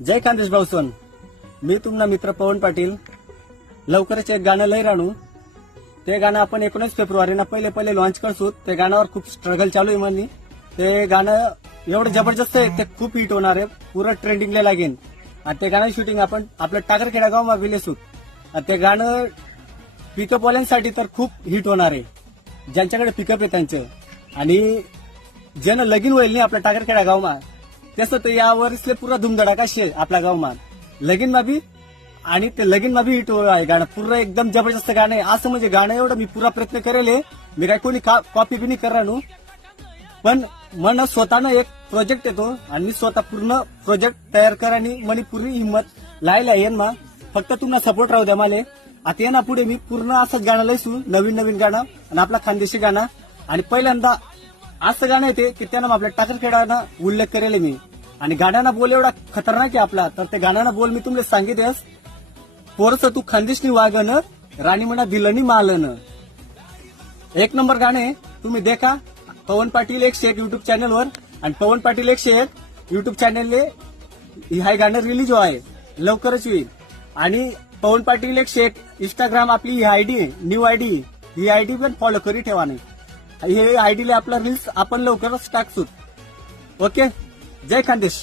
जय खानदेश भाऊसन. मी तुमना मित्र पवन पाटील. लवकरच एक गाणं लय राणू. ते गाणं आपण 19 फेब्रुवारीना पहिले लॉन्च करसू. ते गाण्यावर खूप स्ट्रगल चालू आहे म्हणली. ते गाणं एवढं जबरदस्त आहे, ते खूप हिट होणार आहे, पुरं ट्रेंडिंगला लागेल. आणि ते गाणं शूटिंग आपण आपल्या टाकरखेडा गावमा विलेसू. आणि ते गाणं पिकअप वाल्यांसाठी तर खूप हिट होणार आहे, ज्यांच्याकडे पिकअप आहे त्यांचं. आणि ज्यानं लगीन होईल नाही आपल्या टाकरखेडा गावमा, तसं तर या वर्षले पुरा धुमधडाका शे आपल्या गावमा लगीन मा बी. आणि ते लगीन मा बी हिट आहे गाणं, पुरं एकदम जबरदस्त गाणं आहे. असं म्हणजे गाणं एवढं मी पुरा प्रयत्न करेल आहे. मी काय कोणी कॉपी बी नाही करणार, पण मन स्वतःनं एक प्रोजेक्ट येतो आणि मी स्वतः पूर्ण प्रोजेक्ट तयार कर आणि मनी पूर्ण हिंमत लायला येईन मा. फक्त तुम्हाला सपोर्ट राहू द्या मला. आता ये ना पुढे मी पूर्ण असंच गाणं लयसू, नवीन गाणं आणि आपला खानदेशी गाणं. आणि पहिल्यांदा असं गाणं येते की त्यानं आपल्या टाकरखेडानं उल्लेख करेल मी. आणि गाण्याना बोल एवढा खतरनाक आहे आपला, तर ते गाण्याना बोल मी तुम्हाला सांगितलेस. पोरस तू खानदेशनी वागन, राणी म्हणा दिलनी मालन. एक नंबर गाणे तुम्ही देखा पवन पाटील 101 युट्यूब चॅनलवर. आणि पवन पाटील 101 युट्यूब चॅनलले हे गाणं रिलीज आहे, लवकरच होईल. आणि पवन पाटील 101 इंस्टाग्राम आपली ही आयडी न्यू आयडी, ही आयडी पण फॉलो करी ठेवा नाही. हे आयडीला आपला रील्स आपण लवकरच टाकतो. ओके. जय खानदेश.